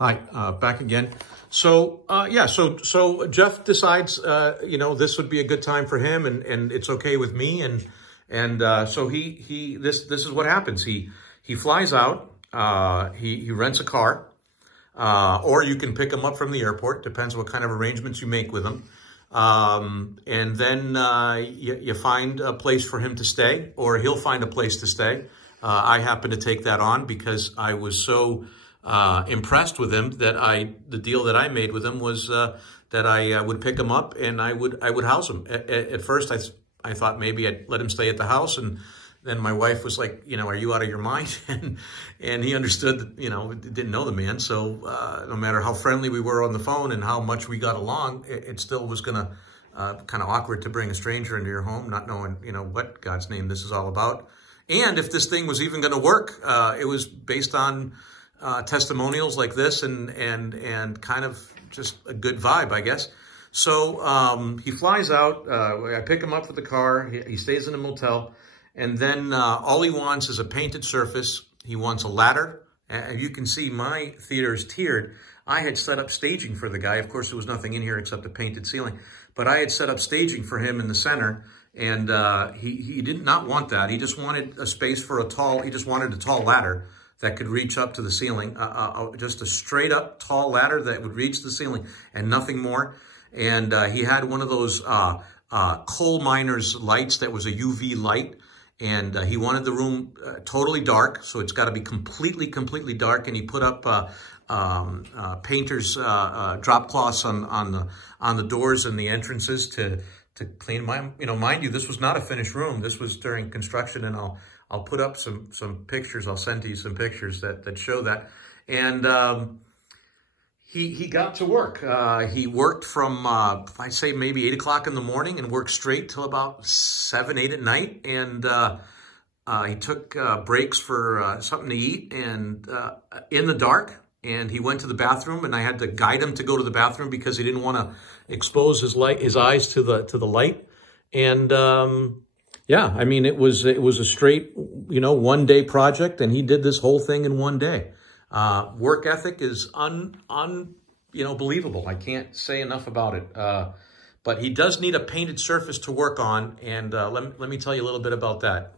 Hi, back again. So, so Jeff decides, this would be a good time for him and it's okay with me. So this is what happens. He flies out, he rents a car, or you can pick him up from the airport. Depends what kind of arrangements you make with him. And then, you find a place for him to stay, or he'll find a place to stay. I happen to take that on because I was so impressed with him that the deal that I made with him was that I would pick him up and I would house him. At first, I thought maybe I'd let him stay at the house, and then my wife was like, are you out of your mind? And he understood that, didn't know the man. So no matter how friendly we were on the phone and how much we got along, it still was gonna kind of awkward to bring a stranger into your home, not knowing, what God's name this is all about. And if this thing was even going to work, it was based on testimonials like this and kind of just a good vibe, I guess. So he flies out. I pick him up with the car. He stays in a motel. And then all he wants is a painted surface. He wants a ladder. You can see my theater is tiered. I had set up staging for the guy. Of course, there was nothing in here except a painted ceiling. But I had set up staging for him in the center. And he did not want that. He just wanted a space for he just wanted a tall ladder that could reach up to the ceiling. Just a straight up tall ladder that would reach the ceiling and nothing more. And he had one of those coal miners lights that was a UV light. And he wanted the room totally dark. So it's got to be completely dark. And he put up painter's drop cloths on the doors and the entrances to clean. Mind you, this was not a finished room. This was during construction, and I'll put up some pictures. I'll send to you some pictures that show that. And he got to work. He worked from I'd say maybe 8 o'clock in the morning and worked straight till about 7, 8 at night. And he took breaks for something to eat and in the dark. And he went to the bathroom, and I had to guide him to go to the bathroom because he didn't want to expose his eyes to the light. And it was a straight, 1 day project, and he did this whole thing in 1 day. Work ethic is believable. I can't say enough about it. But he does need a painted surface to work on, and let me tell you a little bit about that.